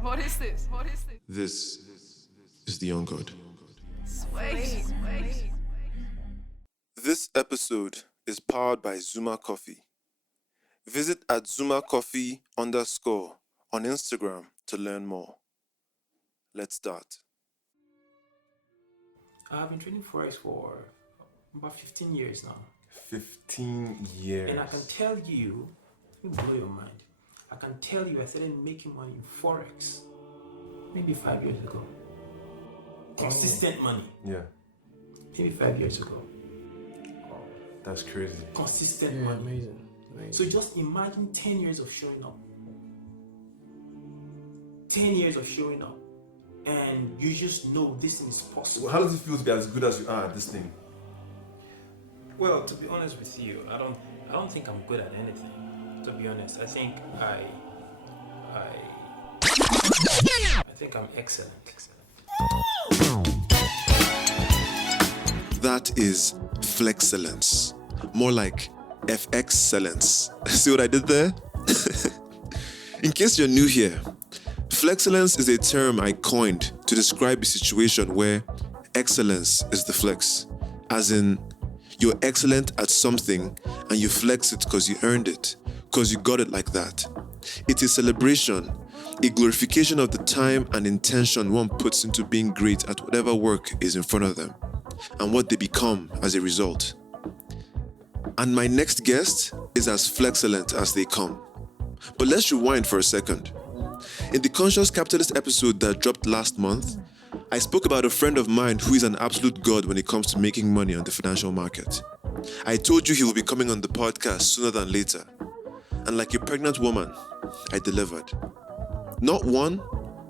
What is this? What is this? This is the Young God. Wait. This episode is powered by Zuma Coffee. Visit at ZumaCoffee_ on Instagram to learn more. Let's start. I've been trading forex for about 15 years now. 15 years. And I can tell you, it will blow your mind. I can tell you I started making money in forex maybe 5 years ago. Consistent money. Yeah, Maybe 5 years ago. that's crazy. Consistent money. Amazing. So just imagine 10 years of showing up. 10 years of showing up. And you just know this thing is possible. How does it feel to be as good as you are at this thing? Well, to be honest with you, I don't think I'm good at anything. To be honest, I think I'm excellent. That is FX-CELLENCE. More like FX-CELLENCE. See what I did there? In case you're new here, FX-CELLENCE is a term I coined to describe a situation where excellence is the flex. As in, you're excellent at something and you flex it because you earned it, because you got it like that. It's a celebration, a glorification of the time and intention one puts into being great at whatever work is in front of them, and what they become as a result. And my next guest is as FX-CELLENT as they come. But let's rewind for a second. In the Conscious Capitalist episode that dropped last month, I spoke about a friend of mine who is an absolute god when it comes to making money on the financial market. I told you he will be coming on the podcast sooner than later. And like a pregnant woman, I delivered. Not one,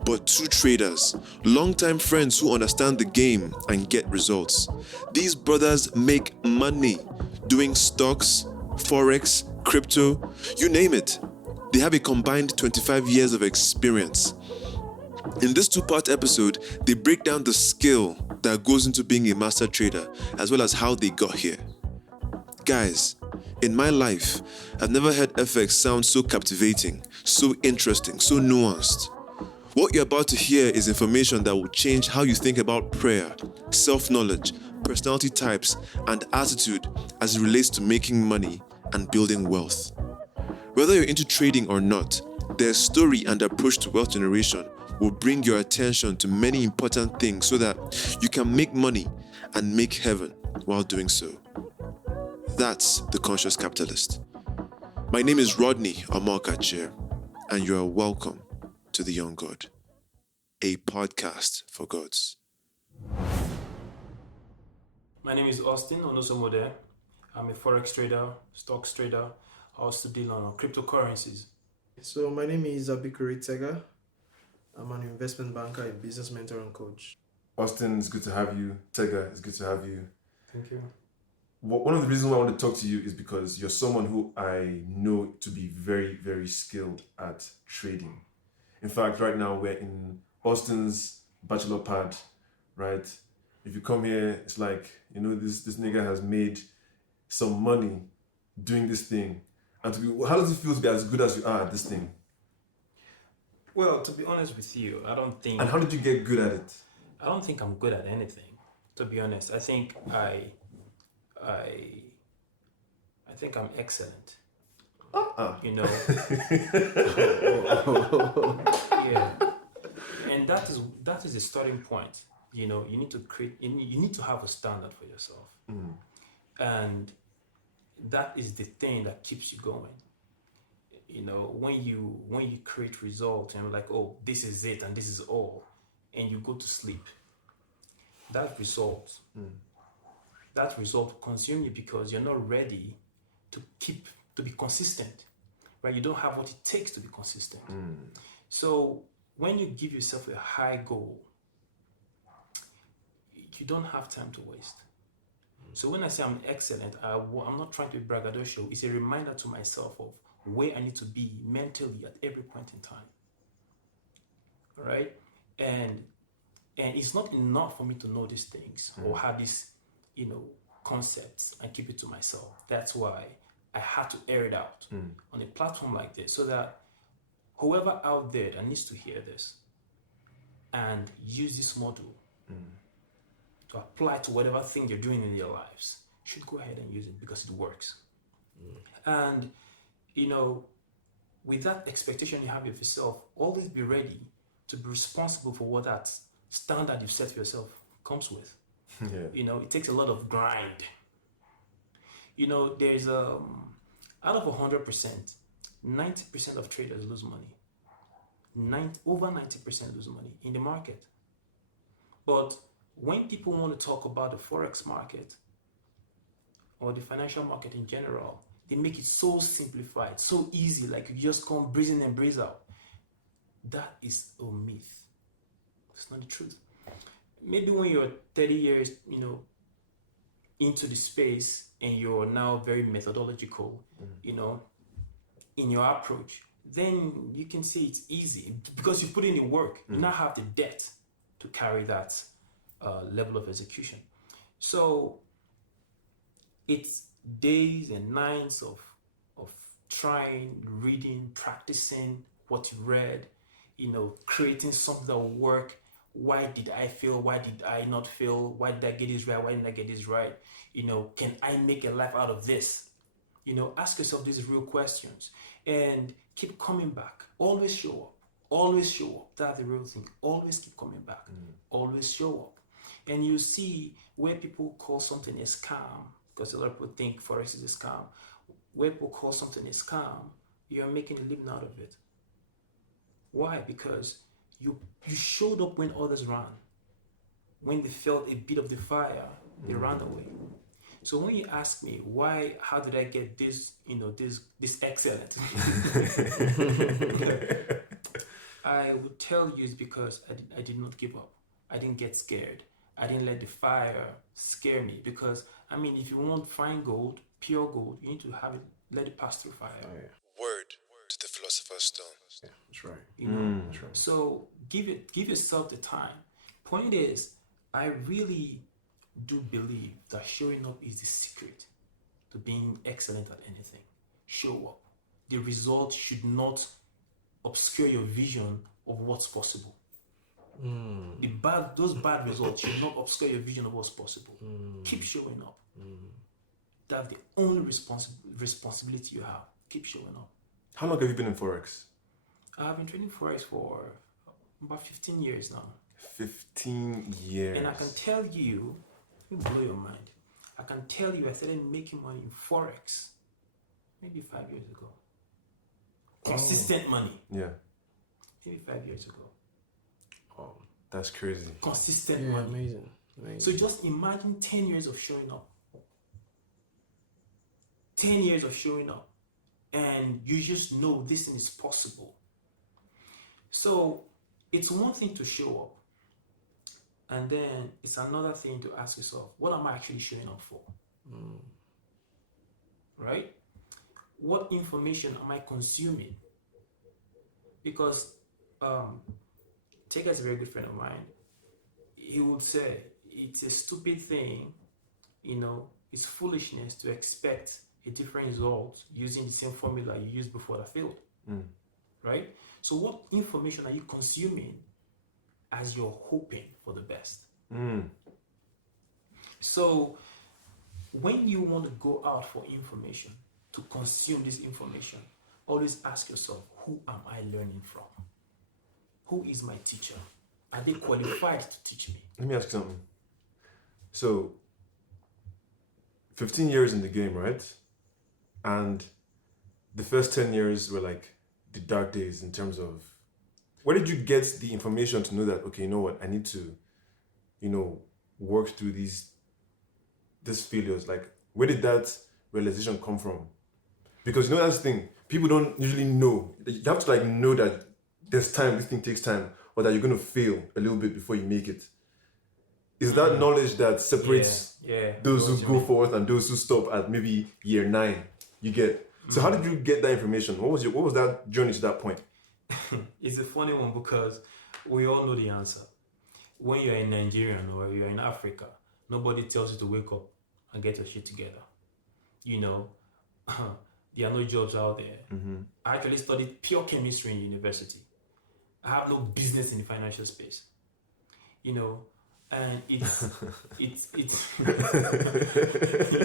but two traders, longtime friends who understand the game and get results. These brothers make money doing stocks, forex, crypto, you name it. They have a combined 25 years of experience. In this two-part episode, they break down the skill that goes into being a master trader, as well as how they got here. Guys, in my life, I've never heard FX sound so captivating, so interesting, so nuanced. What you're about to hear is information that will change how you think about prayer, self-knowledge, personality types, and attitude as it relates to making money and building wealth. Whether you're into trading or not, their story and approach to wealth generation will bring your attention to many important things so that you can make money and make heaven while doing so. That's the Conscious Capitalist. My name is Rodney Amalkachir, and you are welcome to The Young God, a podcast for gods. My name is Austin Onosomode. I'm a forex trader, stocks trader. I also deal on cryptocurrencies. So my name is Abikuri Tega. I'm an investment banker, a business mentor and coach. Austin, it's good to have you. Tega, it's good to have you. Thank you. One of the reasons why I want to talk to you is because you're someone who I know to be very, very skilled at trading. In fact, right now we're in Austin's bachelor pad, right? If you come here, it's like, this nigga has made some money doing this thing. And how does it feel to be as good as you are at this thing? Well, to be honest with you, I don't think... And how did you get good at it? I don't think I'm good at anything, to be honest. I think I think I'm excellent. Yeah. And that is the starting point. You need to create, you need to have a standard for yourself. And that is the thing that keeps you going. When you create results and you're like, oh, this is it and this is all, and you go to sleep, that result will consume you because you're not ready to be consistent, right? You don't have what it takes to be consistent. So when you give yourself a high goal, you don't have time to waste. So when I say I'm excellent, I'm not trying to be braggadocio. It's a reminder to myself of where I need to be mentally at every point in time. All right? And it's not enough for me to know these things or have these, concepts and keep it to myself. That's why I had to air it out on a platform like this so that whoever out there that needs to hear this and use this model to apply to whatever thing you're doing in your lives should go ahead and use it because it works. And, you know, with that expectation you have of yourself, always be ready to be responsible for what that standard you've set for yourself comes with. Yeah. You know, it takes a lot of grind. You know, there's out of 100%, 90% of traders lose money. Over 90% lose money in the market. But when people want to talk about the forex market or the financial market in general, they make it so simplified, so easy, like you just come breeze in and breeze out. That is a myth. It's not the truth. Maybe when you're 30 years, you know, into the space and you're now very methodological, you know, in your approach, then you can say it's easy because you put in the work. You now have the depth to carry that level of execution. So it's days and nights of trying, reading, practicing what you read, you know, creating something that will work. Why did I fail? Why did I not fail? Why did I get this right? Why didn't I get this right? You know, can I make a life out of this? You know, ask yourself these real questions and keep coming back. Always show up. Always show up. That's the real thing. Always keep coming back. Always show up. And you see where people call something a scam, because a lot of people think forex is a scam. Where people call something a scam, you're making a living out of it. Why? Because you showed up when others ran. When they felt a bit of the fire, they ran away. So when you ask me how did I get this, you know, this excellent? I would tell you it's because I did not give up. I didn't get scared. I didn't let the fire scare me, because I mean, if you want fine gold, pure gold, you need to have it, let it pass through fire. Oh, yeah. Word to the philosopher's stone. Yeah, that's right. You know? That's right. So give yourself the time. Point is, I really do believe that showing up is the secret to being excellent at anything. Show up. The result should not obscure your vision of what's possible. Those bad results should not obscure your vision of what's possible. Keep showing up. That's the only responsibility you have. Keep showing up. How long have you been in forex? I've been training forex for about 15 years now. 15 years. And I can tell you, it will blow your mind. I can tell you I started making money in forex maybe 5 years ago. Consistent money. Yeah. Maybe 5 years ago. Oh, that's crazy. Consistent Yeah, money. amazing. So just imagine 10 years of showing up. 10 years of showing up. And you just know this thing is possible. So it's one thing to show up. And then it's another thing to ask yourself, what am I actually showing up for? Right? What information am I consuming? Because Tigger is a very good friend of mine. He would say, it's a stupid thing, you know, it's foolishness to expect a different result using the same formula you used before that failed. Right? So what information are you consuming as you're hoping for the best? So when you want to go out for information, to consume this information, always ask yourself, who am I learning from? Who is my teacher? Are they qualified to teach me? Let me ask you something. So, 15 years in the game, right? And the first 10 years were like the dark days in terms of, where did you get the information to know that, okay, you know what, I need to, you know, work through these failures? Like, where did that realization come from? Because, you know, that's the thing, people don't usually know. You have to like know that there's time, this thing takes time, or that you're going to fail a little bit before you make it. Is that knowledge that separates those who go forward and those who stop at maybe year 9? You get. So how did you get that information? What was that journey to that point? It's a funny one because we all know the answer. When you're in Nigeria or you're in Africa, nobody tells you to wake up and get your shit together. You know, There are no jobs out there. I actually studied pure chemistry in university. I have no business in the financial space, you know, and it's you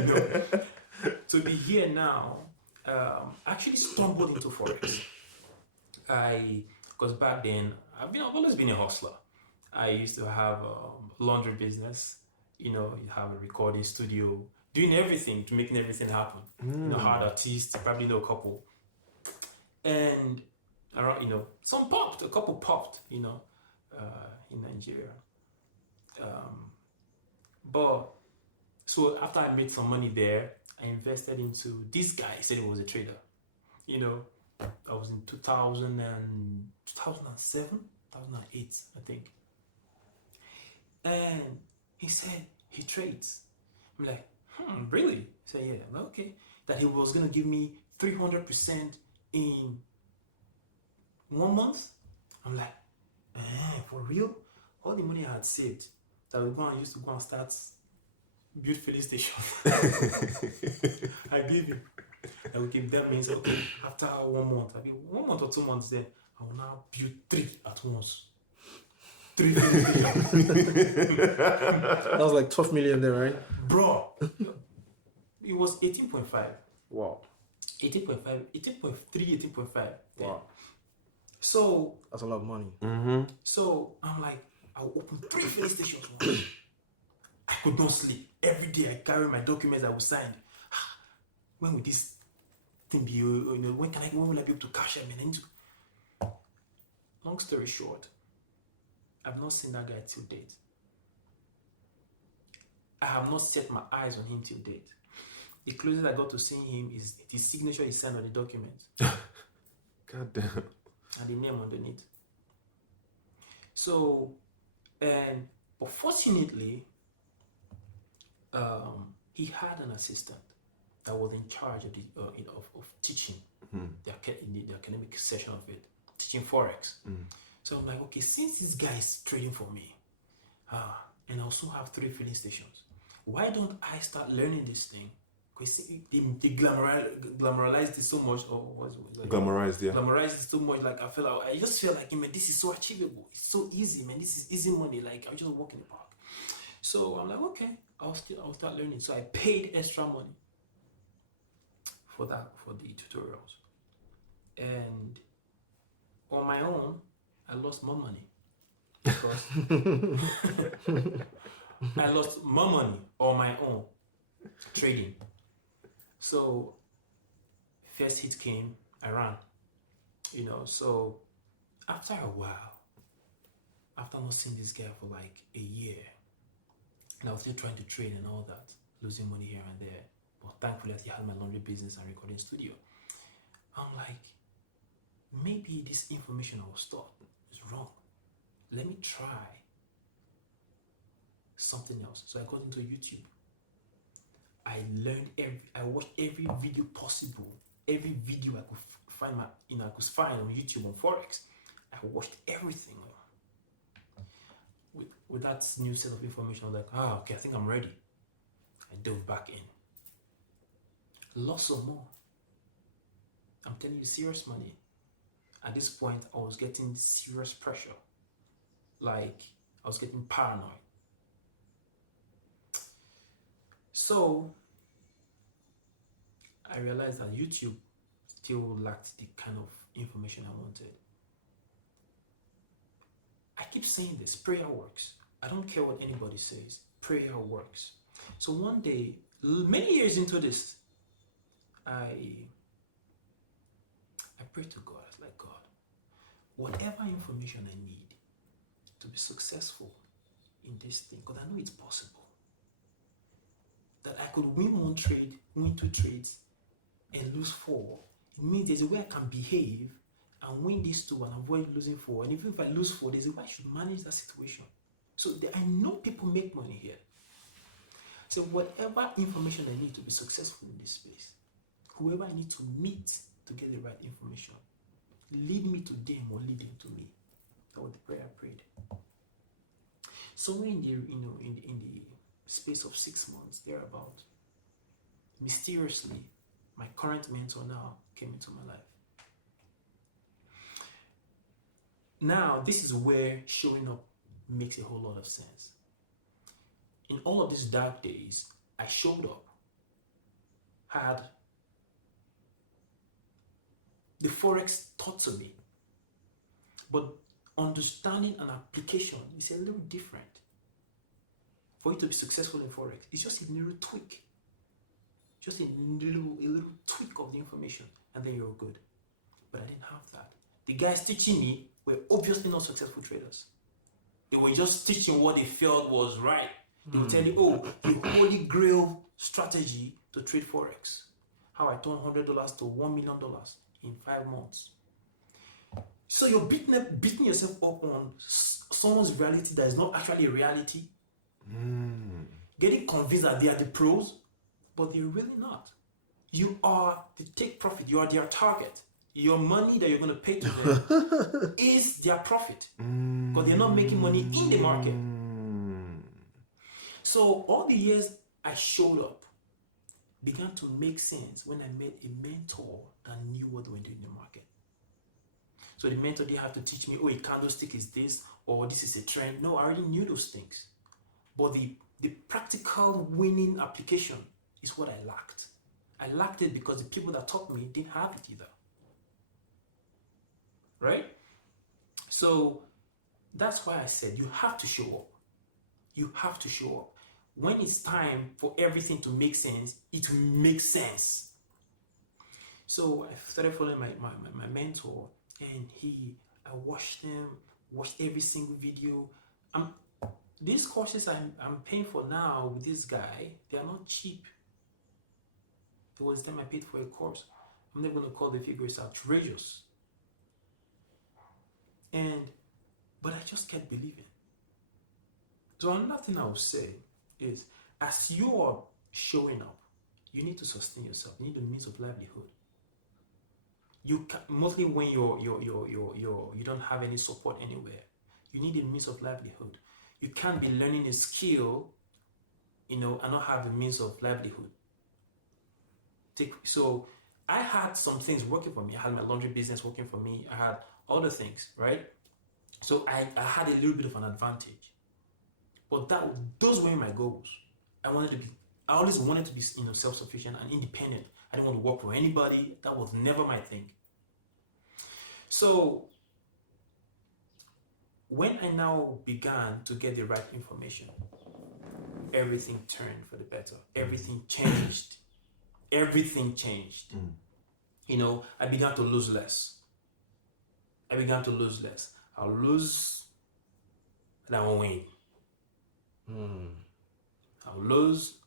know, to be here now. I actually stumbled into forex. Because back then I've always been a hustler. I used to have a laundry business. You know, you have a recording studio, doing everything to making everything happen. You know, hard artists, probably know a couple, and around, you know, a couple popped, you know, in Nigeria. But so after I made some money there, I invested into this guy. He said he was a trader. You know, I was in 2007, 2008, I think. And he said he trades. I'm like, really? He said, yeah. I'm like, okay. That he was going to give me 300% in 1 month. I'm like, for real? All the money I had saved that we used to go and start build filling station. I gave him. And we gave them and said, okay, after 1 month, I mean 1 month or 2 months then, I will now build 3 at once. 3 filling stations. That was like 12 million there, right? Bro, it was 18.5. Wow. 18.5, 18.3, 18.5. Wow. So That's a lot of money. So I'm like, I'll open 3 filling stations. I could not sleep. Every day I carry my documents I was signed. When will this thing be? You know, when will I be able to cash them? And long story short, I've not seen that guy till date. I have not set my eyes on him till date. The closest I got to seeing him is the signature he signed on the document. God damn. And the name underneath. So, but fortunately, he had an assistant that was in charge of of teaching the academic session of it, teaching forex. So I'm like, okay, since this guy is trading for me, and I also have 3 filling stations, why don't I start learning this thing? Because they glamorized it so much, or was it like, Glamorized, yeah. glamorized it so much. Like I just feel like, man, this is so achievable. It's so easy, man. This is easy money. Like I just walk in the park. So I'm like, okay, I'll start learning. So I paid extra money for the tutorials, and on my own, I lost more money because I lost more money on my own trading. So first hit came, I ran, you know. So after a while, after not seeing this guy for like a year, and I was still trying to trade and all that, losing money here and there, but thankfully I had my laundry business and recording studio. I'm like, maybe this information I was taught is wrong. Let me try something else. So I got into YouTube. I watched every video possible, every video I could find I could find on YouTube on forex. I watched everything. With that new set of information, I was like, okay, I think I'm ready. I dove back in. Lost some more. I'm telling you, serious money. At this point, I was getting serious pressure. Like, I was getting paranoid. So, I realized that YouTube still lacked the kind of information I wanted. I keep saying this, prayer works. I don't care what anybody says, prayer works. So one day, many years into this, I prayed to God. I was like, God, whatever information I need to be successful in this thing, because I know it's possible, that I could win 1 trade, win 2 trades, and lose 4. It means there's a way I can behave and win these 2 and avoid losing 4. And even if I lose 4, there's a way I should manage that situation. So I know people make money here. So whatever information I need to be successful in this space, whoever I need to meet to get the right information, lead me to them or lead them to me. That was the prayer I prayed. So in the space of 6 months, thereabout, mysteriously, my current mentor now came into my life. Now, this is where showing up makes a whole lot of sense. In all of these dark days, I showed up, had the forex taught to me, but understanding and application is a little different. For you to be successful in forex, it's just a little tweak, just a little tweak of the information, and then you're good. But I didn't have that. The guys teaching me were obviously not successful traders. They were just teaching what they felt was right. They would tell you, oh, the holy grail strategy to trade forex. How I turned $100 to $1 million in 5 months. So you're beating yourself up on someone's reality that is not actually a reality. Getting convinced that they are the pros, but they're really not. You are the take profit. You are their target. Your money that you're going to pay to them is their profit, because they're not making money in the market. So all the years I showed up began to make sense when I met a mentor that knew what they were doing in the market. So the mentor didn't have to teach me, oh, a candlestick is this, or this is a trend. No, I already knew those things. But the practical winning application is what I lacked. I lacked it because the people that taught me didn't have it either. Right? So that's why I said you have to show up. You have to show up. When it's time for everything to make sense, it will make sense. So I started following my mentor, and I watched every single video. These courses I'm paying for now with this guy, they are not cheap. It was the time I paid for a course. I'm not going to call the figures outrageous. But I just kept believing. So another thing I would say is, as you are showing up, you need to sustain yourself. You need a means of livelihood. You can, mostly when you don't have any support anywhere, you need a means of livelihood. You can't be learning a skill, and not have the means of livelihood. So I had some things working for me. I had my laundry business working for me. I had other things, right? So I had a little bit of an advantage. But those were my goals. I always wanted to be self-sufficient and independent. I didn't want to work for anybody. That was never my thing. So when I now began to get the right information, everything turned for the better. Everything changed. Everything changed. I began to lose less. I'll lose and I will win. I'll lose,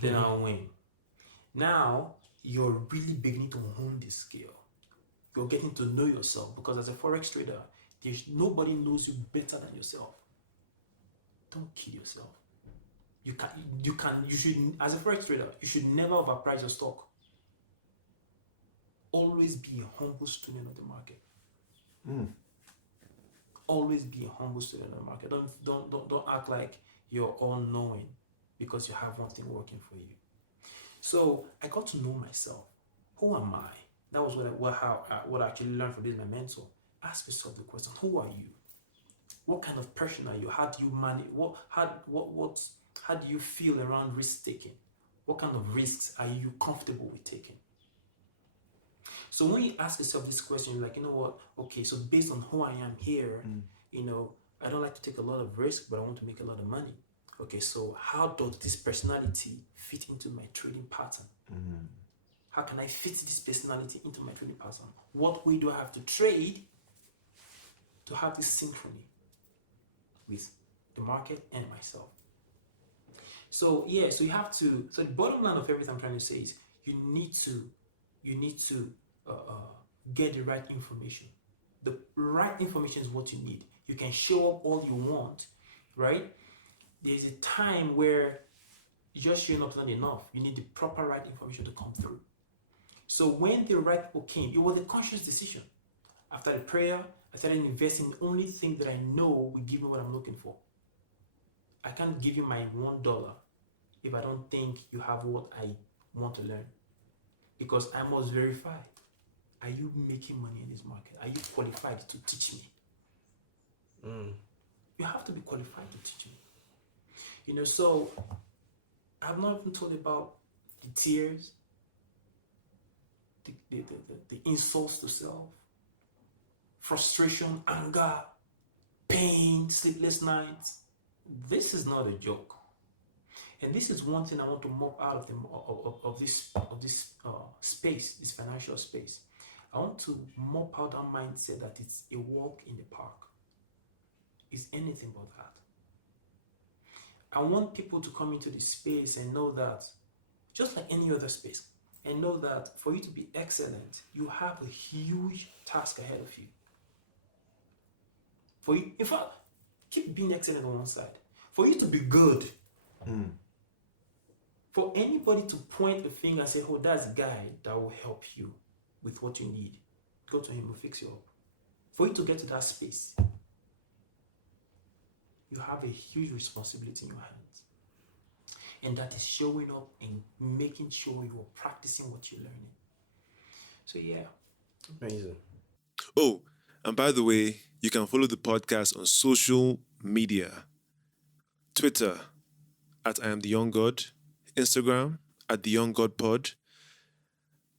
then I'll win. Now, you're really beginning to hone this skill. You're getting to know yourself, because as a forex trader, nobody knows you better than yourself. Don't kill yourself. You should, as a forex trader, you should never overprice your stock. Always be a humble student of the market. Always be a humble student of the market. Don't act like you're all knowing because you have one thing working for you. So I got to know myself. Who am I? That was what I actually learned from this, my mentor. Ask yourself the question: who are you? What kind of person are you? How do you manage? How do you feel around risk taking? What kind of risks are you comfortable with taking? So when you ask yourself this question, you're like, you know what? Okay, so based on who I am here, I don't like to take a lot of risk, but I want to make a lot of money. Okay, so how does this personality fit into my trading pattern? How can I fit this personality into my trading pattern? What way do I have to trade to have this synchrony with the market and myself? So you have to. So the bottom line of everything I'm trying to say is you need to get the right information. The right information is what you need. You can show up all you want, right? There's a time where just showing up is not enough. You need the proper right information to come through. So when the right people came, it was a conscious decision. After the prayer, I started investing in the only thing that I know will give me what I'm looking for. I can't give you my $1 if I don't think you have what I want to learn. because I must verify. Are you making money in this market? Are you qualified to teach me? You have to be qualified to teach me. So I've not even told about the tears, the insults to self, frustration, anger, pain, sleepless nights. This is not a joke. And this is one thing I want to mop out of this space, this financial space. I want to mop out that mindset that it's a walk in the park. It's anything but that. I want people to come into this space and know that, just like any other space, and know that for you to be excellent, you have a huge task ahead of you. For you, in fact, keep being excellent on one side. For you to be good, for anybody to point the finger and say, oh, that's the guy that will help you with what you need, go to him, will fix you up. For you to get to that space, you have a huge responsibility in your hands. And that is showing up and making sure you are practicing what you're learning. So yeah. Amazing. Oh, and by the way, you can follow the podcast on social media. Twitter, at I am the Young God. Instagram, at the Young God Pod.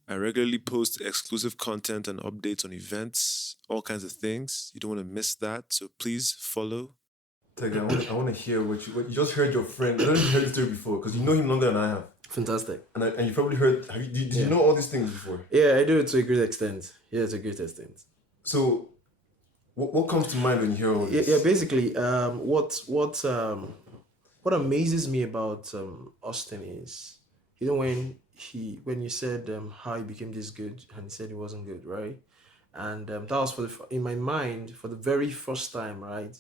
I regularly post exclusive content and updates on events, all kinds of things. You don't want to miss that, so please follow. Tega, I want to hear what you just heard your friend. I don't even heard this story before because you know him longer than I have. Fantastic. And you probably heard. Did you know all these things before? Yeah, I do it to a great extent. Yeah, to a great extent. So, what comes to mind when you hear all this? Yeah, basically, what amazes me about Austin is, when you said how he became this good, and he said he wasn't good, right? And that was in my mind for the very first time, right?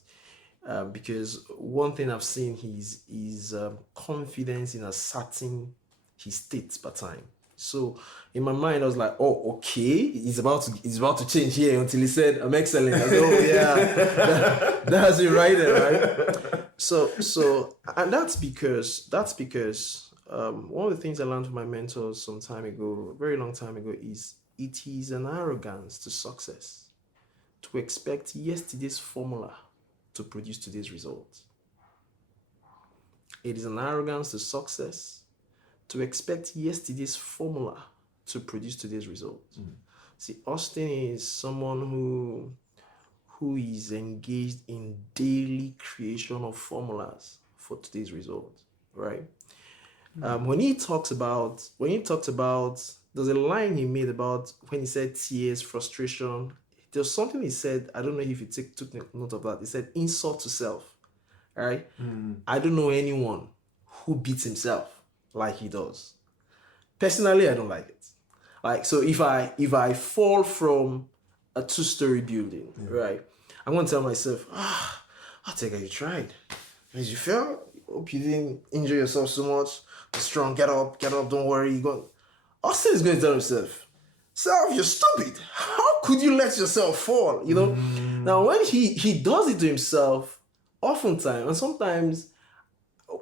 Because one thing I've seen is confidence in asserting his states per time. So in my mind, I was like, oh, okay, he's about to change here until he said, I'm excellent. I said, oh yeah, that's it right there, right? So and that's because one of the things I learned from my mentors some time ago, a very long time ago, is it is an arrogance to success to expect yesterday's formula to produce today's results. It is an arrogance to success to expect yesterday's formula to produce today's results. See, Austin is someone who is engaged in daily creation of formulas for today's results, right? When he talked about, there's a line he made about when he said tears, frustration. There's something he said, I don't know if you took note of that. He said insult to self, right? I don't know anyone who beats himself like he does. Personally, I don't like it. Like, so if I fall from a 2-story building, right, I'm going to tell myself, I'll take it, you tried. As you fell, hope you didn't injure yourself so much. Be strong, get up, don't worry. Austin is going to tell himself, self, you're stupid. How could you let yourself fall? Now when he does it to himself, oftentimes, and sometimes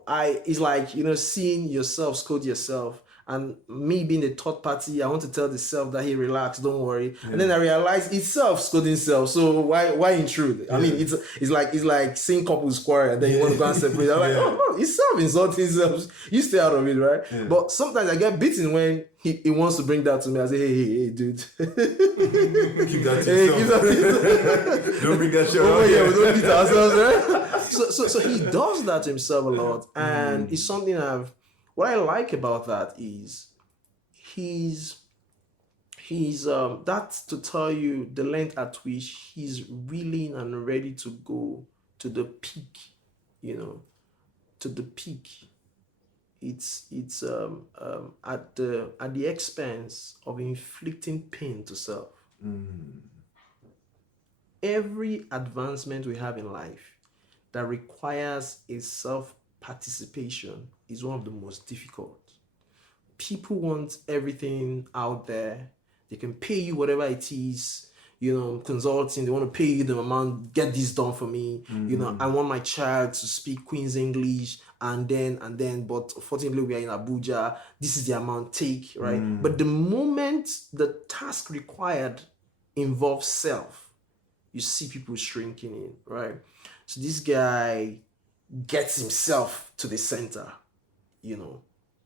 it's like, seeing yourself scold yourself, and me being the third party, I want to tell the self that, hey, relax, don't worry. And then I realize it's self scolding self. So why intrude? I mean, it's like seeing couples quarrel and then you want to go and separate. I'm like, oh no, it's self insulting self. You stay out of it, right? But sometimes I get beaten when he wants to bring that to me. I say, hey, dude. Keep that to yourself. Don't bring that shit Oh out. yeah, we don't beat ourselves, right? So he does that to himself a lot, and it's something what I like about that is he's that's to tell you the length at which he's willing and ready to go to the peak, to the peak. It's at the expense of inflicting pain to self. Every advancement we have in life that requires a self-participation is one of the most difficult. People want everything out there. They can pay you whatever it is. consulting. They want to pay you the amount, get this done for me. I want my child to speak Queen's English, and then, but fortunately we are in Abuja. This is the amount, take, right? But the moment the task required involves self, you see people shrinking in, right? So this guy gets himself to the center,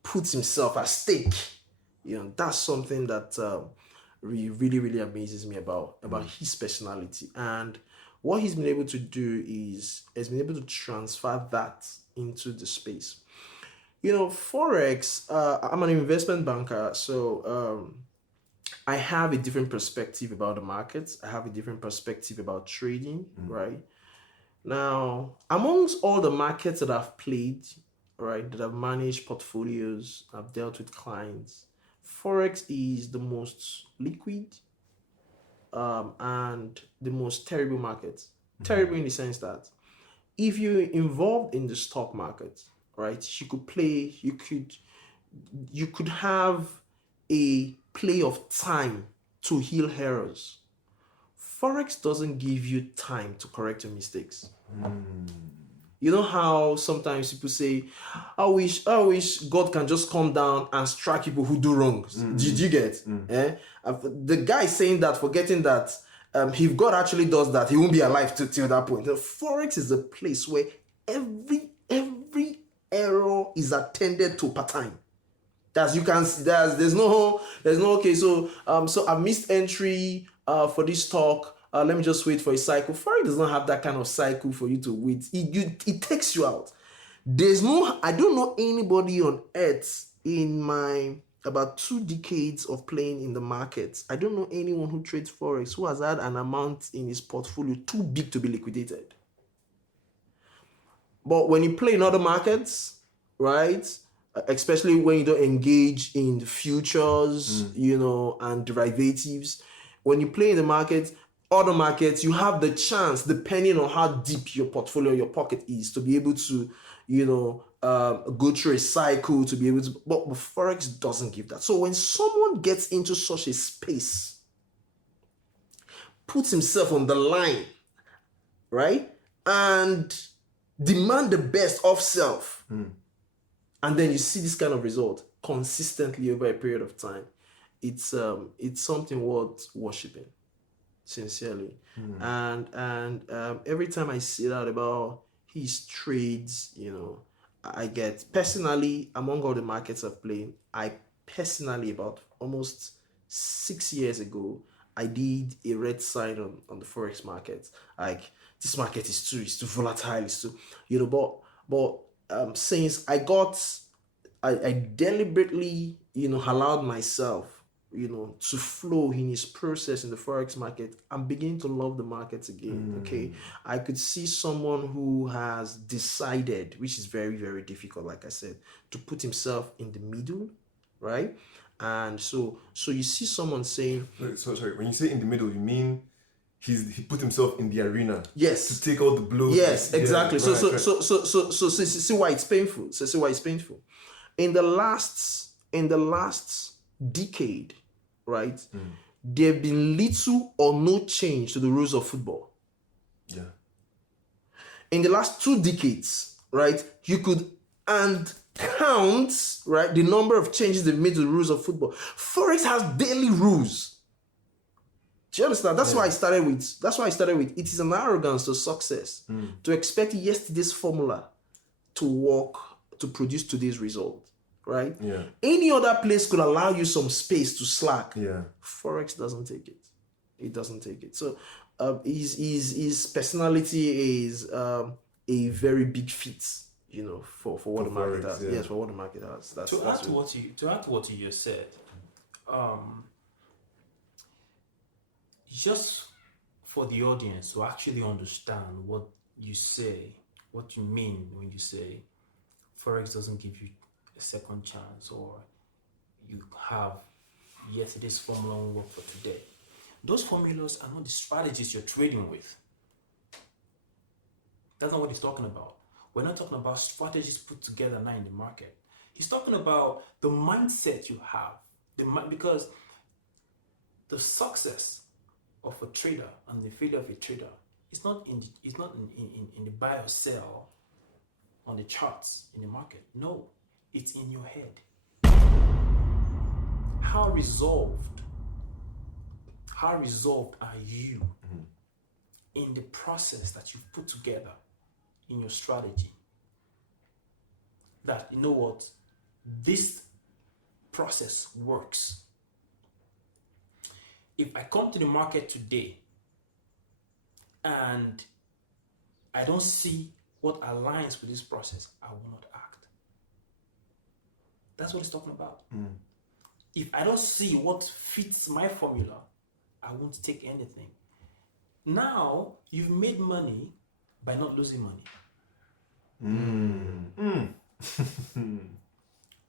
puts himself at stake. That's something that really, really amazes me about his personality. And what he's been able to do is has been able to transfer that into the space. Forex, I'm an investment banker, so I have a different perspective about the markets. I have a different perspective about trading, right? Now, amongst all the markets that I've played, right, that I've managed portfolios, I've dealt with clients, Forex is the most liquid and the most terrible market. Terrible in the sense that if you're involved in the stock market, right, you could have a play of time to heal errors. Forex doesn't give you time to correct your mistakes. You know how sometimes people say, I wish God can just come down and strike people who do wrongs. Did you get? The guy saying that, forgetting that if God actually does that, he won't be alive till that point. Forex is a place where every error is attended to per time. As you can see, there's no okay. So I missed entry for this stock. Let me just wait for a cycle. Forex does not have that kind of cycle for you to wait. It takes you out. I don't know anybody on earth in my about 2 decades of playing in the markets. I don't know anyone who trades Forex who has had an amount in his portfolio too big to be liquidated. But when you play in other markets, right, especially when you don't engage in futures, and derivatives, when you play in the markets, other markets, you have the chance, depending on how deep your portfolio, your pocket is, to be able to, go through a cycle, to be able to, but Forex doesn't give that. So when someone gets into such a space, puts himself on the line, right, and demand the best of self, and then you see this kind of result consistently over a period of time, it's something worth worshipping, sincerely. And every time I see that about his trades, I get personally, among all the markets I've played, I personally, about almost 6 years ago, I did a red sign on the Forex market. Like, this market is too volatile, it's too, but since I deliberately, allowed myself, to flow in his process in the Forex market, I'm beginning to love the markets again. Okay. I could see someone who has decided, which is very, very difficult, like I said, to put himself in the middle, right? And so you see someone saying, sorry, when you say in the middle, you mean he put himself in the arena, yes, to take all the blows. Yes, exactly. Yeah, right. So see why it's painful. So see why it's painful. In the last decade, right, there have been little or no change to the rules of football. Yeah. In the last 2 decades, right, you could count, right, the number of changes they've made to the rules of football. Forex has daily rules. Do you understand? That's why I started with. It is an arrogance to success to expect yesterday's formula to work to produce today's result. Right? Yeah. Any other place could allow you some space to slack. Yeah. Forex doesn't take it. It doesn't take it. So his personality is a very big fit, for what the market Forex, has. yeah. Yes, for what the market has. To add to what you just said, just for the audience to actually understand what you say, what you mean when you say Forex doesn't give you a second chance, or you have yesterday's formula won't work for today. Those formulas are not the strategies you're trading with. That's not what he's talking about. We're not talking about strategies put together now in the market. He's talking about the mindset you have, because the success of a trader and the failure of a trader is not in the buy or sell on the charts in the market. No, it's in your head. How resolved are you in the process that you've put together in your strategy? That, you know what, this process works. If I come to the market today and I don't see what aligns with this process, I will not act. That's what it's talking about. If I don't see what fits my formula, I won't take anything. Now, you've made money by not losing money.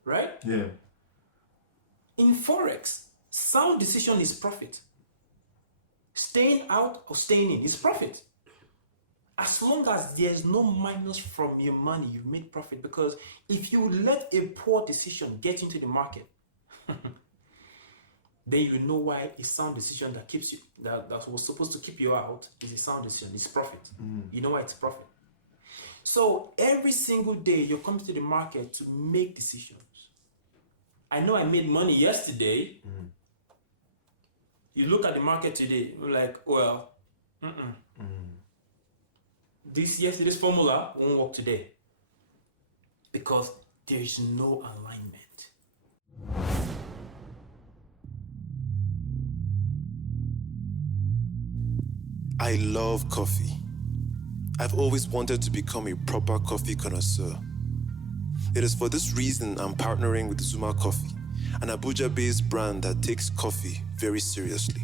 Right? Yeah. In forex, sound decision is profit. Staying out or staying in is profit. As long as there's no minus from your money, you've made profit. Because if you let a poor decision get into the market, then you know why a sound decision that keeps you, that was supposed to keep you out, is a sound decision. It's profit. You know why it's profit. So every single day you're coming to the market to make decisions. I know I made money yesterday. You look at the market today, you're like, well, yesterday's formula won't work today because there is no alignment. I love coffee. I've always wanted to become a proper coffee connoisseur. It is for this reason I'm partnering with Zuma Coffee, an Abuja-based brand that takes coffee very seriously.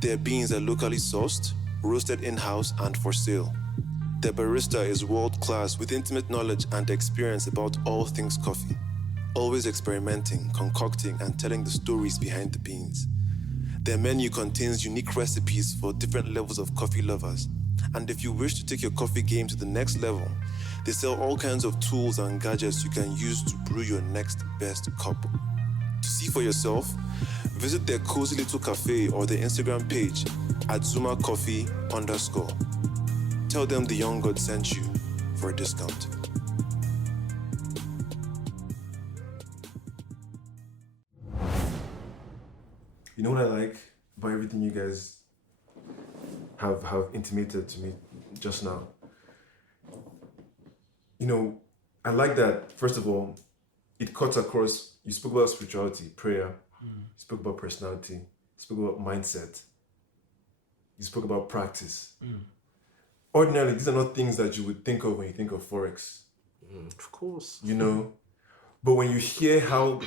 Their beans are locally sourced, roasted in-house, and for sale. Their barista is world-class with intimate knowledge and experience about all things coffee, always experimenting, concocting, and telling the stories behind the beans. Their menu contains unique recipes for different levels of coffee lovers. And if you wish to take your coffee game to the next level, they sell all kinds of tools and gadgets you can use to brew your next best cup. To see for yourself, visit their cozy little cafe or their Instagram page at ZumaCoffee_. Tell them the young god sent you for a discount. You know what I like about everything you guys have intimated to me just now? You know, I like that, first of all, it cuts across. You spoke about spirituality, prayer, you spoke about personality, you spoke about mindset, you spoke about practice. Ordinarily, these are not things that you would think of when you think of Forex. Of course. You know? But when you hear how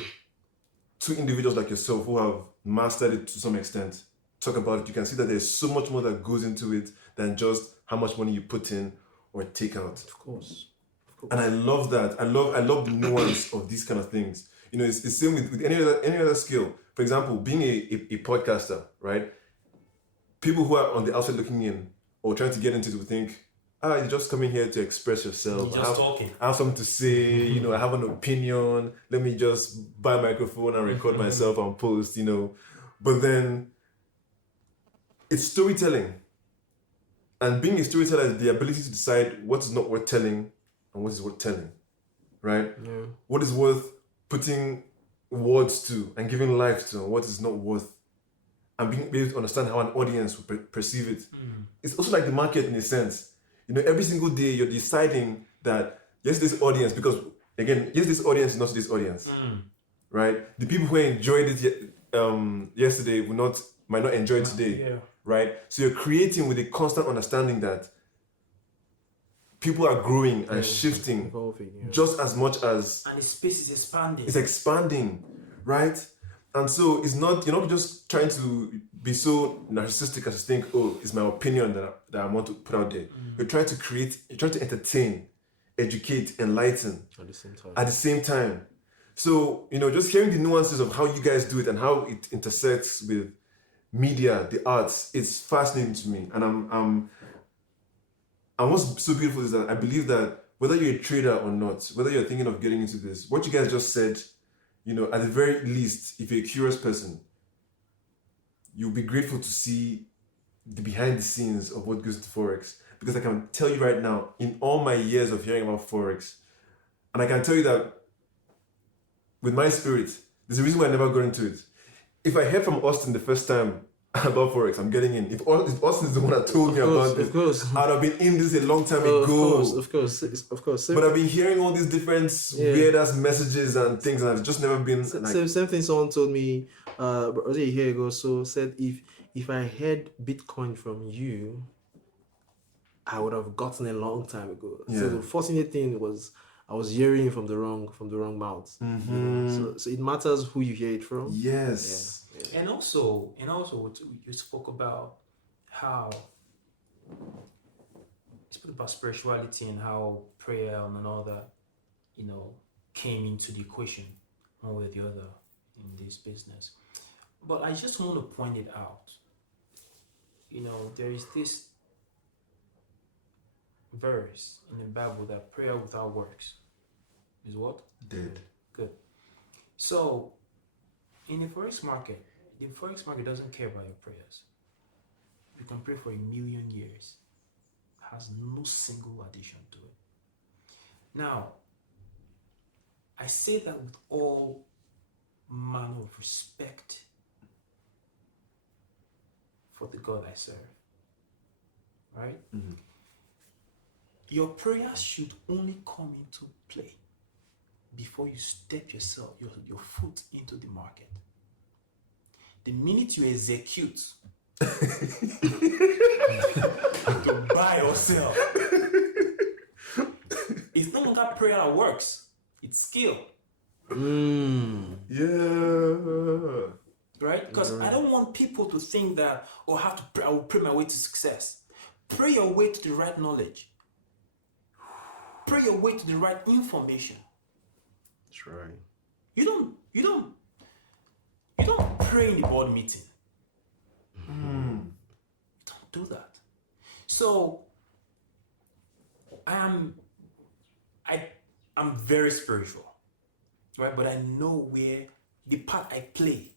two individuals like yourself who have mastered it to some extent talk about it, you can see that there's so much more that goes into it than just how much money you put in or take out. Of course. And I love that. I love the nuance of these kind of things. You know, it's the same with any other skill. For example, being a podcaster, right? People who are on the outside looking in or trying to get into it will think, you're just coming here to express yourself. You're just talking. I have something to say, you know, I have an opinion. Let me just buy a microphone and record myself and post, you know. But then it's storytelling. And being a storyteller is the ability to decide what is not worth telling and what is worth telling, right? Yeah. What is worth putting words to and giving life to, and what is not worth, and being able to understand how an audience will perceive it. It's also like the market in a sense. You know, every single day you're deciding that yes, this audience, because again, yes, this audience is not this audience, right? The people who enjoyed it yesterday might not enjoy it today, right? So you're creating with a constant understanding that people are growing and shifting, Evolving, just as much as And the space is expanding. it's expanding, right? And so you're not just trying to be so narcissistic as to think, oh, it's my opinion that I want to put out there. You're trying to entertain, educate, enlighten at the same time. So, you know, just hearing the nuances of how you guys do it and how it intersects with media, the arts, it's fascinating to me. And what's so beautiful is that I believe that whether you're a trader or not, whether you're thinking of getting into this, what you guys just said, you know, at the very least, if you're a curious person, you'll be grateful to see the behind the scenes of what goes into forex, because I can tell you right now, in all my years of hearing about forex, and I can tell you that with my spirit, there's a reason why I never got into it. If I heard from Austin the first time about forex, I'm getting in. If Austin is the one that told me about this, of course. I'd have been in this a long time Of ago. course. But I've been hearing all these different weird ass messages and things, and I've just never been like. Same thing someone told me was it a year ago. So said if I heard Bitcoin from you, I would have gotten a long time ago. Yeah. So the fortunate thing was I was hearing from the wrong mouth. Mm-hmm. So it matters who you hear it from. Yes. Yeah. And also what you spoke about, how you spoke about spirituality and how prayer and all that, came into the equation one way or the other in this business. But I just want to point it out. There is this verse in the Bible that prayer without works is what? Dead. Good. So, in the forex market doesn't care about your prayers. You can pray for 1,000,000 years. Has no single addition to it. Now, I say that with all manner of respect for the God I serve. Right? Mm-hmm. Your prayers should only come into play before you step your foot into the market. The minute you execute to buy or sell, it's no longer prayer that works, it's skill. Yeah. Right? Because I don't want people to think that, I will pray my way to success. Pray your way to the right knowledge. Pray your way to the right information. That's right. You don't pray in the board meeting. You don't do that. So I'm very spiritual, right? But I know where the part I play.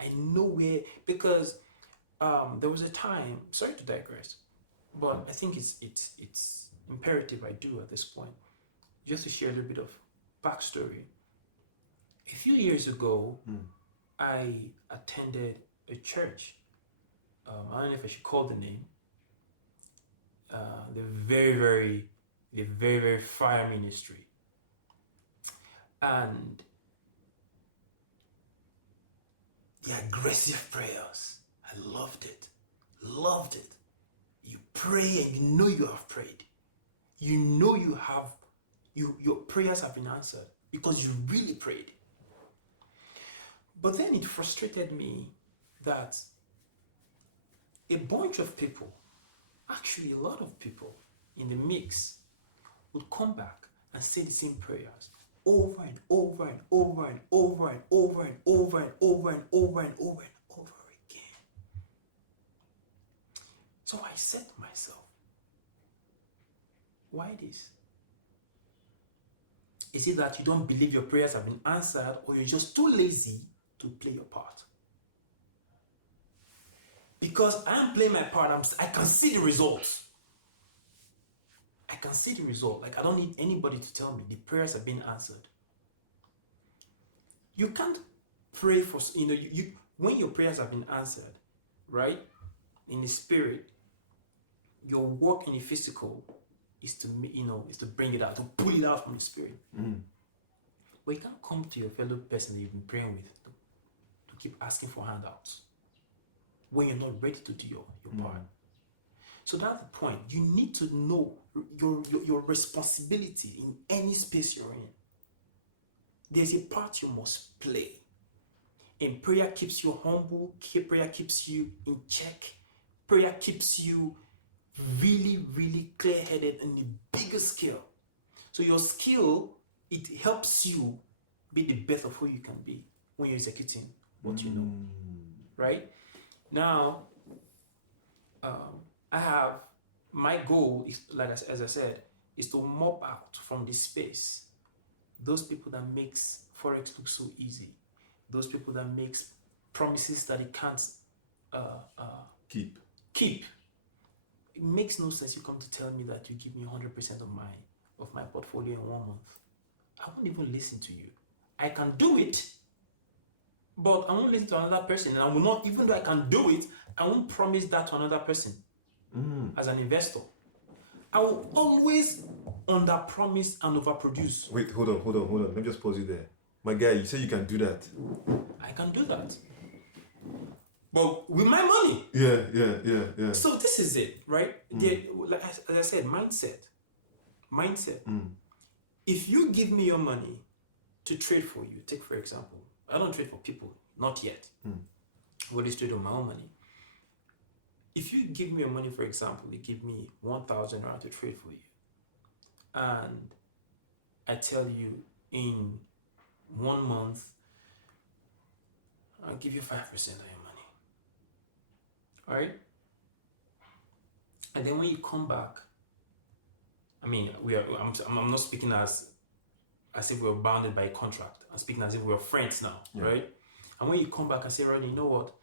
I know where, because there was a time, sorry to digress, but I think it's imperative I do at this point, just to share a little bit of backstory. A few years ago, I attended a church. I don't know if I should call the name. The very, very fire ministry. And the aggressive prayers, I loved it. You pray and you know you have prayed. You know your prayers have been answered because you really prayed. But then it frustrated me that a bunch of people, actually a lot of people in the mix, would come back and say the same prayers over and over and over and over and over and over and over and over and over and over again. So I said to myself, why this? Is it that you don't believe your prayers have been answered, or you're just too lazy to play your part? Because I'm playing my part, I can see the results. Like, I don't need anybody to tell me the prayers have been answered. You can't pray for, when your prayers have been answered, right? In the spirit, your work in the physical is to bring it out, to pull it out from the spirit. But you can't come to your fellow person that you've been praying with to keep asking for handouts when you're not ready to do your part. So that's the point. You need to know your responsibility in any space you're in. There's a part you must play. And prayer keeps you humble. Prayer keeps you in check. Prayer keeps you really, really clear-headed in the bigger scale. So your skill, it helps you be the best of who you can be when you're executing what you know. Right? Now, my goal is, as I said, is to mop out from this space those people that makes Forex look so easy, those people that makes promises that it can't Keep. keep. It makes no sense. You come to tell me that you give me 100% of my portfolio in 1 month. I won't even listen to you. I can do it, but I won't listen to another person, and I will not. Even though I can do it, I won't promise that to another person. As an investor, I will always under-promise and overproduce. Wait, hold on. Let me just pause you there. My guy, you say you can do that. I can do that, but with my money. Yeah. So this is it, right? Like as I said, mindset. If you give me your money to trade for you, take for example, I don't trade for people, not yet. I always trade on my own money. If you give me your money, for example, you give me 1,000 rand to trade for you, and I tell you in 1 month, I'll give you 5% of your money. All right? And then when you come back, I mean, I'm not speaking as if we're bounded by a contract. I'm speaking as if we're friends now, right? And when you come back and say, Rodney, you know what?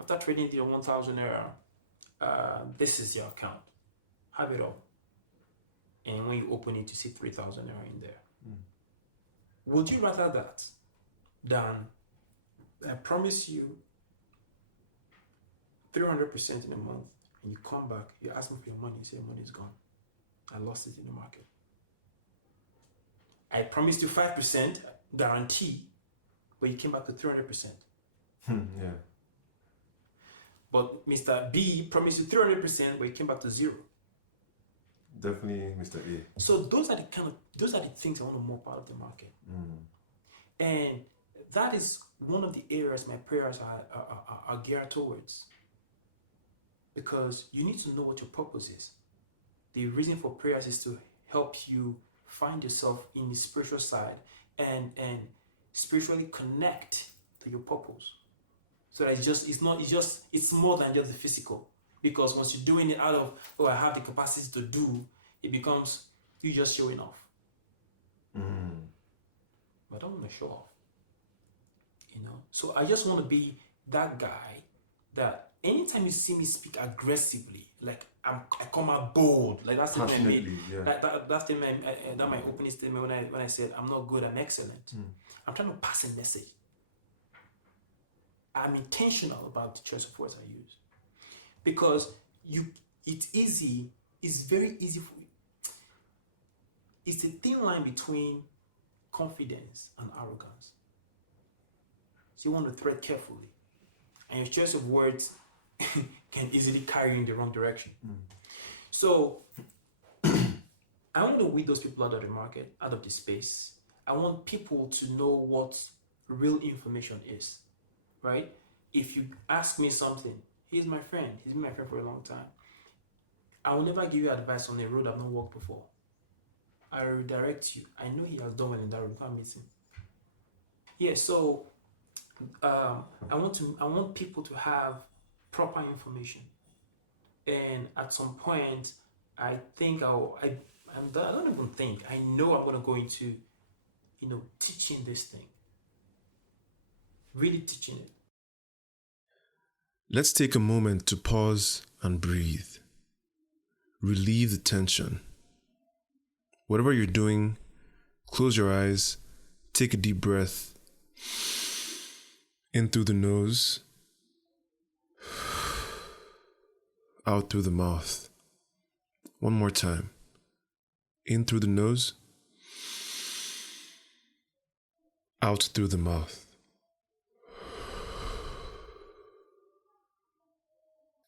After trading your 1,000 naira, this is your account. Have it all. And when you open it, you see 3,000 naira in there. Would you rather that than I promise you 300% in a month, and you come back, you ask me for your money, you say your money is gone. I lost it in the market. I promised you 5% guarantee, but you came back to 300%. Yeah. But Mr. B promised you 300%, but you came back to 0. Definitely Mr. A. So those are the things I want to mop out of the market. And that is one of the areas my prayers are geared towards. Because you need to know what your purpose is. The reason for prayers is to help you find yourself in the spiritual side and spiritually connect to your purpose. So that it's more than just the physical. Because once you're doing it out of, I have the capacity to do, it becomes you just showing off. But I don't want to show off. So I just want to be that guy that anytime you see me speak aggressively, like I come out bold, like that's the thing I made. That's that my opening statement when I said I'm not good, I'm excellent. I'm trying to pass a message. I'm intentional about the choice of words I use, because it's very easy for you. It's a thin line between confidence and arrogance. So you want to tread carefully, and your choice of words can easily carry you in the wrong direction. So I want to weed those people out of the market, out of the space. I want people to know what real information is, right? If you ask me something, he's my friend. He's been my friend for a long time. I will never give you advice on a road I've not walked before. I will redirect you. I know he has done well in that road. Come meet him. Yeah, so I want people to have proper information, and at some point, I think I don't even think, I know I'm going to go into, teaching this thing, really teaching it. Let's take a moment to pause and breathe. Relieve the tension. Whatever you're doing, close your eyes, take a deep breath. In through the nose, out through the mouth. One more time. In through the nose, out through the mouth.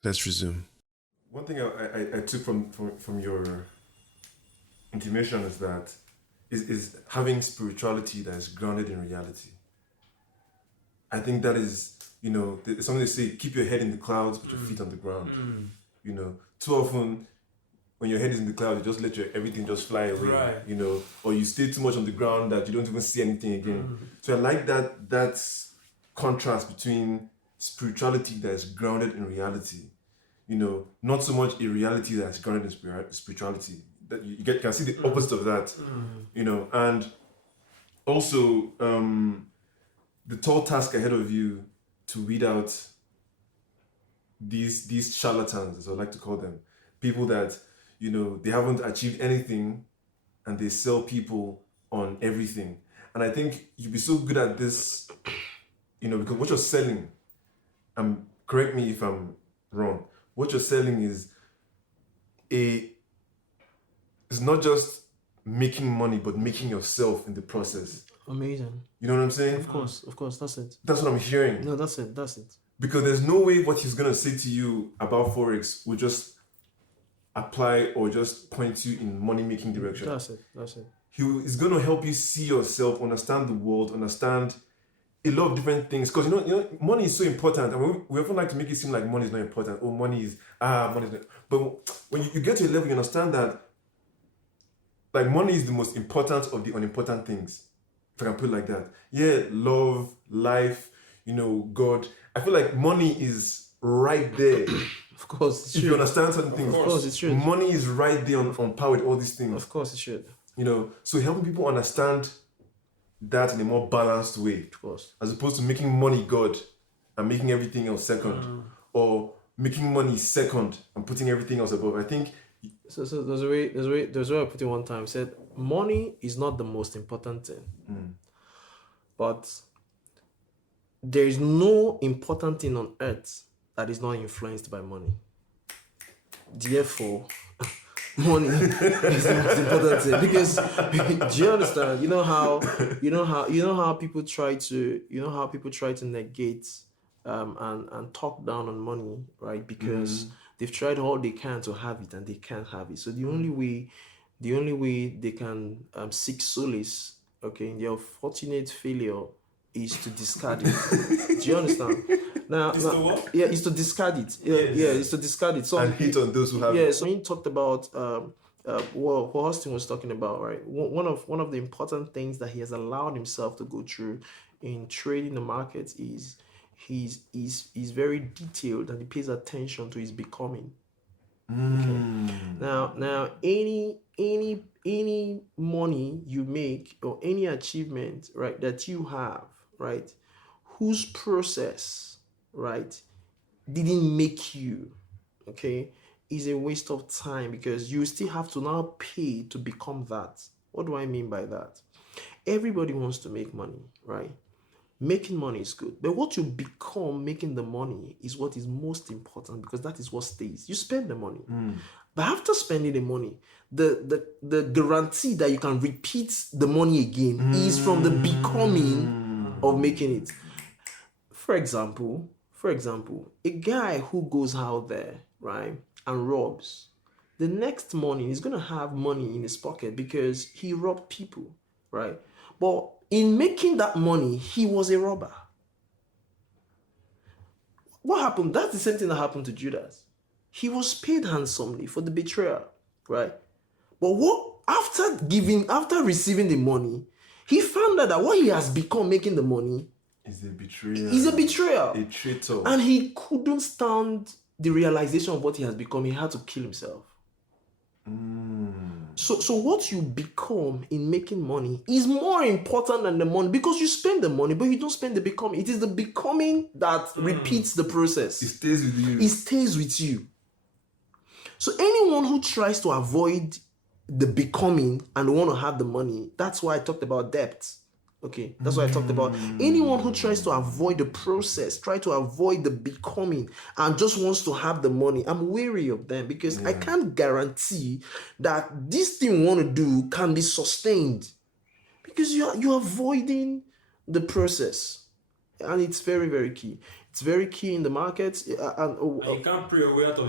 Let's resume. One thing I took from your intimation is that is having spirituality that is grounded in reality. I think that is, something they say, keep your head in the clouds, put your feet on the ground. Too often when your head is in the clouds, you just let everything just fly away, right. Or you stay too much on the ground that you don't even see anything again. So I like that contrast between spirituality that is grounded in reality, not so much a reality that is grounded in spirituality. That you can see the opposite of that, and also the tall task ahead of you to weed out these charlatans, as I like to call them, people that, you know, they haven't achieved anything and they sell people on everything. And I think you'd be so good at this, you know, because what you're selling, correct me if I'm wrong, what you're selling is it's not just making money, but making yourself in the process. Amazing. You know what I'm saying? Of course, that's it. That's what I'm hearing. No, that's it. Because there's no way what he's gonna say to you about forex will just apply or just point you in money making direction. That's it. He's gonna help you see yourself, understand the world, understand a lot of different things. Because you know, money is so important, and we often like to make it seem like money is not important. Oh, money is not. But when you get to a level, you understand that like money is the most important of the unimportant things, if I can put it like that. Yeah, love, life, you know, God. I feel like money is right there. Of course, it's if true. you understand certain things. Of course, it's true. Money is right there on par with all these things. Of course, it should. You know, so helping people understand that in a more balanced way. Of course. As opposed to making money God and making everything else second. Or making money second and putting everything else above. I think So there's a way I put it one time. Said money is not the most important thing, but there is no important thing on earth that is not influenced by money. Therefore, money is the most important thing, because do you understand? You know how people try to negate and talk down on money, right? Because they've tried all they can to have it and they can't have it. So the only way they can seek solace, okay, in their fortunate failure is to discard it. Do you understand? Now, Is to what? yeah, it's to discard it. Yeah, it's to discard it. So and hate on those who have yeah, it. so he talked about what Austin was talking about, right? One of the important things that he has allowed himself to go through in trading the markets is he's very detailed and he pays attention to his becoming. Okay. Now any money you make or any achievement, right, that you have, right, whose process, right, didn't make you, okay, is a waste of time, because you still have to now pay to become that. What do I mean by that? Everybody wants to make money, right? Making money is good, but what you become making the money is what is most important, because that is what stays. You spend the money, but after spending the money, the guarantee that you can repeat the money again is from the becoming of making it. For example, a guy who goes out there, right, and robs, the next morning he's gonna have money in his pocket because he robbed people, right? But in making that money, he was a robber. What happened? That's the same thing that happened to Judas. He was paid handsomely for the betrayal, right? But after receiving the money, he found out that what he has become making the money is a betrayal. A traitor. And he couldn't stand the realization of what he has become. He had to kill himself. So what you become in making money is more important than the money, because you spend the money, but you don't spend the becoming. It is the becoming that repeats the process. It stays with you. It stays with you. So anyone who tries to avoid the becoming and want to have the money, that's why I talked about debt. Okay, that's what I talked about. Anyone who tries to avoid the process, try to avoid the becoming, and just wants to have the money, I'm wary of them, because I can't guarantee that this thing we want to do can be sustained, because you're avoiding the process, and it's very, very key. It's very key in the markets, and you can't pray your way out of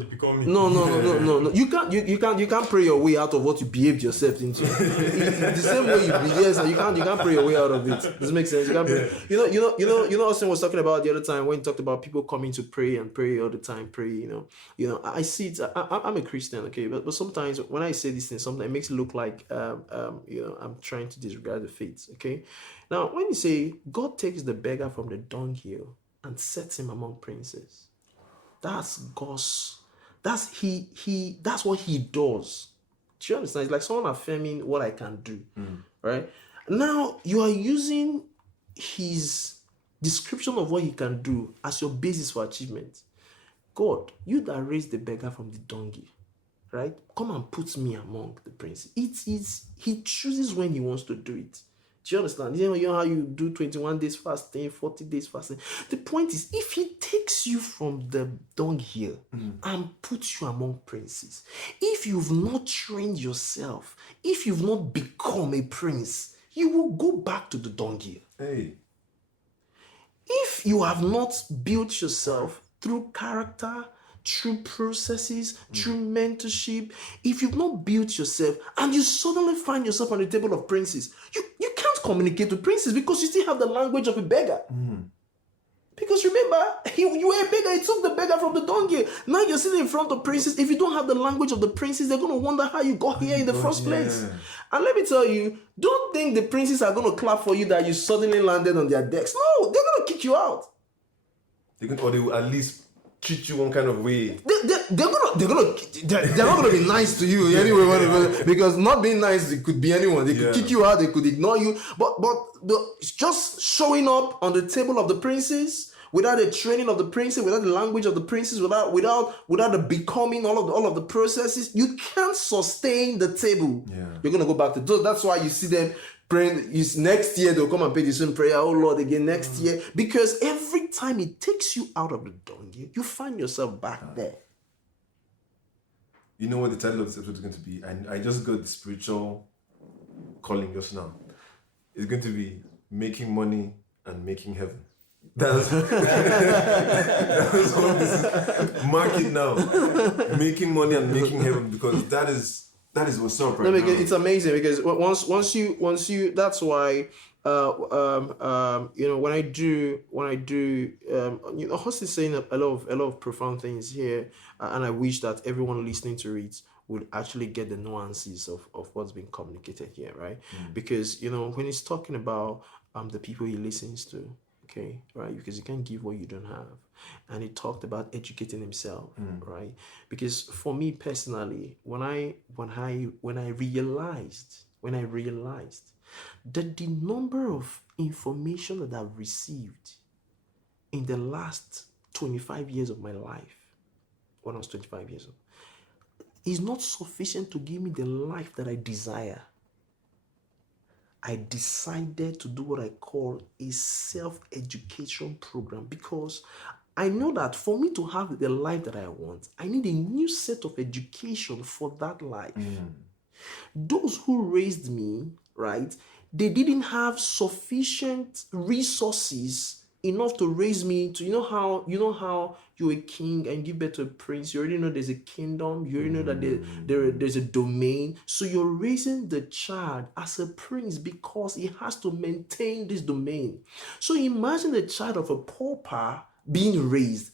the becoming. No. You can't pray your way out of what you behaved yourself into. The same way you can't pray your way out of it. Does it make sense? You can't pray. You know. Austin was talking about the other time when he talked about people coming to pray and pray all the time. Pray. You know. I see it. I'm a Christian, okay, but sometimes when I say these things, sometimes it makes it look like I'm trying to disregard the faith. Okay. Now, when you say God takes the beggar from the dunghill and sets him among princes, that's God's. That's what he does. Do you understand? It's like someone affirming what I can do, right? Now you are using his description of what he can do as your basis for achievement. God, you that raised the beggar from the donkey, right? Come and put me among the princes. He chooses when he wants to do it. Do you understand? You know how you do 21 days fasting, 40 days fasting. The point is, if he takes you from the dunghill and puts you among princes, if you've not trained yourself, if you've not become a prince, you will go back to the dunghill. Hey. If you have not built yourself through character, through processes, through mentorship, if you've not built yourself and you suddenly find yourself on the table of princes, you can't communicate with princes because you still have the language of a beggar. Because remember, you were a beggar, he took the beggar from the donkey. Now you're sitting in front of princes. If you don't have the language of the princes, they're going to wonder how you got here in the first place. And let me tell you, don't think the princes are going to clap for you that you suddenly landed on their decks. No, they're going to kick you out. They will at least treat you one kind of way. They're not gonna be nice to you anyway, because not being nice, it could be anyone. They could kick you out, they could ignore you. But just showing up on the table of the princes without the training of the princes, without the language of the princes, without the becoming all of the processes, you can't sustain the table. You're gonna go back to those. That's why you see them praying. Next year they'll come and pray the same prayer. Oh Lord, again next year, because every time it takes you out of the donkey, you find yourself back there. You know what the title of this episode is going to be? I just got the spiritual calling just now. It's going to be Making Money and Making Heaven. That's what this is. Mark it now. Making money and making heaven, because that is what's up right now. It's amazing because once you that's why when I do host is saying a lot of profound things here, and I wish that everyone listening to it would actually get the nuances of what's being communicated here, right? Because when he's talking about the people he listens to, okay, right? Because you can't give what you don't have. And he talked about educating himself, right? Because for me personally, when I realized that the number of information that I've received in the last 25 years of my life, when I was 25 years old, is not sufficient to give me the life that I desire. I decided to do what I call a self-education program, because I know that for me to have the life that I want, I need a new set of education for that life. Those who raised me, right, they didn't have sufficient resources enough to raise me to, you know how you're a king and give birth to a prince. You already know there's a kingdom. You already know that there's a domain. So you're raising the child as a prince because he has to maintain this domain. So imagine the child of a pauper being raised.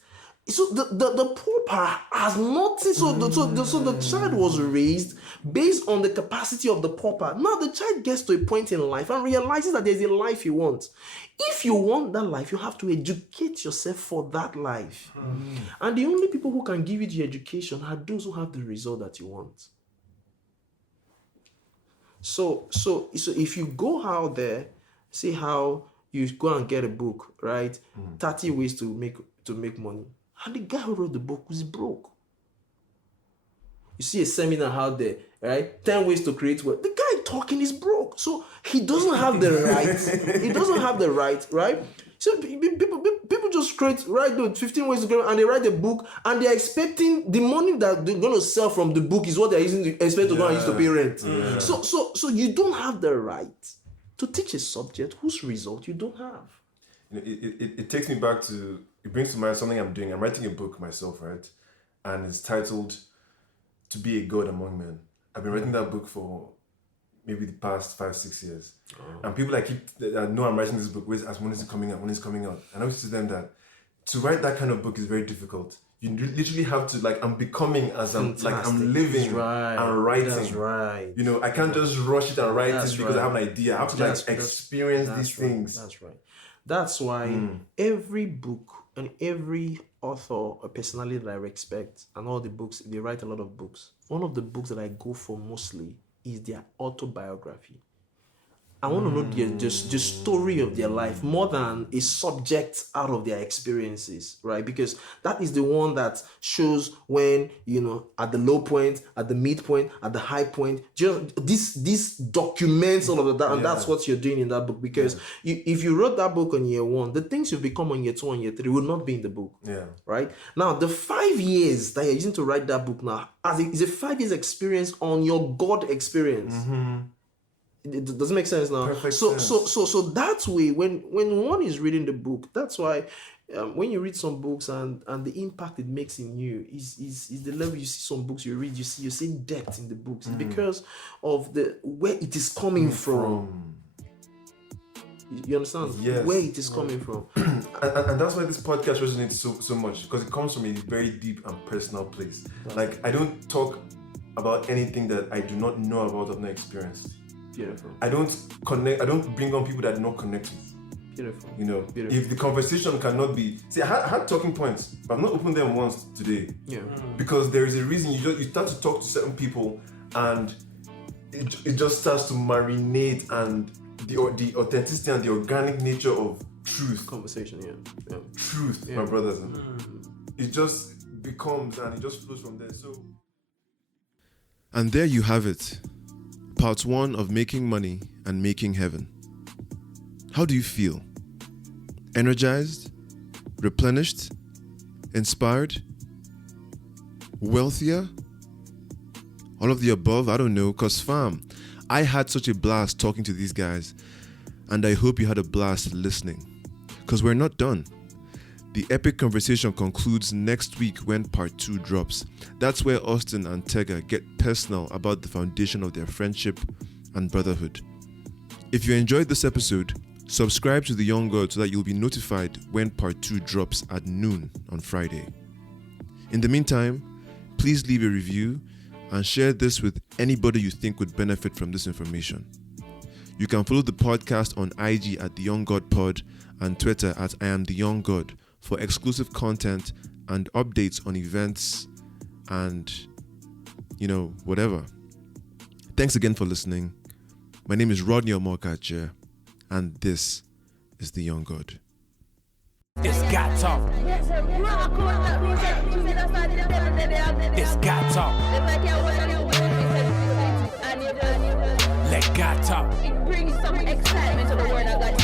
So the pauper has nothing. So the child was raised based on the capacity of the pauper. Now the child gets to a point in life and realizes that there's a life he wants. If you want that life, you have to educate yourself for that life. And the only people who can give you the education are those who have the result that you want. So if you go out there, see how you go and get a book, right? 30 ways to make money. And the guy who wrote the book was broke. You see a seminar out there, right? 10 ways to create wealth. The guy talking is broke. So he doesn't have the right. He doesn't have the right, right? So people just write 15 ways to create, and they write a book, and they're expecting the money that they're going to sell from the book is what they're expect to go and use to pay rent. Yeah. So you don't have the right to teach a subject whose result you don't have. It takes me back to, it brings to mind something I'm doing. I'm writing a book myself, right? And it's titled To Be a God Among Men. I've been writing that book for maybe the past 5-6 years. And people that know I'm writing this book ask when is it coming out, And I always say to them that to write that kind of book is very difficult. You literally have to, I'm becoming as I'm living and writing. That's right. I can't just rush it and write it because I have an idea. I have to experience these things. That's right. That's why every book and every author or personality that I respect, and all the books, they write a lot of books. One of the books that I go for mostly is their autobiography. I want to know the story of their life more than a subject out of their experiences, right? Because that is the one that shows when, at the low point, at the midpoint, at the high point. Just this documents all of that, and that's what you're doing in that book. Because if you wrote that book on year 1, the things you've become on year 2 and year 3 will not be in the book. Yeah. Right? Now, the 5 years that you're using to write that book now is a 5 years experience on your God experience. It doesn't make sense now. Perfect so sense. that way, when one is reading the book, that's why when you read some books and the impact it makes in you is the level you see some books you read, you're seeing depth in the books. It's because of the where it is coming from. You understand? Yes. Where it is coming from. And that's why this podcast resonates so much, because it comes from a very deep and personal place. Like, I don't talk about anything that I do not know about or not experienced. Beautiful. I don't bring on people that do not connect with. Beautiful. Beautiful. If the conversation cannot be, see, I had talking points, but I've not opened them once today. Yeah. Because there is a reason you start to talk to certain people, and it just starts to marinate, and the authenticity and the organic nature of truth. Conversation, yeah. Truth, my brothers. It just becomes, and it just flows from there. So. And there you have it. Part 1 of Making Money and Making Heaven. How do you feel? Energized? Replenished? Inspired? Wealthier? All of the above? I don't know, cause fam, I had such a blast talking to these guys, and I hope you had a blast listening, cause we're not done. The epic conversation concludes next week when part 2 drops. That's where Austin and Tega get personal about the foundation of their friendship and brotherhood. If you enjoyed this episode, subscribe to The Young God so that you'll be notified when part 2 drops at noon on Friday. In the meantime, please leave a review and share this with anybody you think would benefit from this information. You can follow the podcast on IG at The Young God Pod and Twitter at I Am The Young God for exclusive content and updates on events and, whatever. Thanks again for listening. My name is Rodney Omokache, and this is The Young God. This got talk. This got talk. Let God talk. It brings some excitement to the word of God.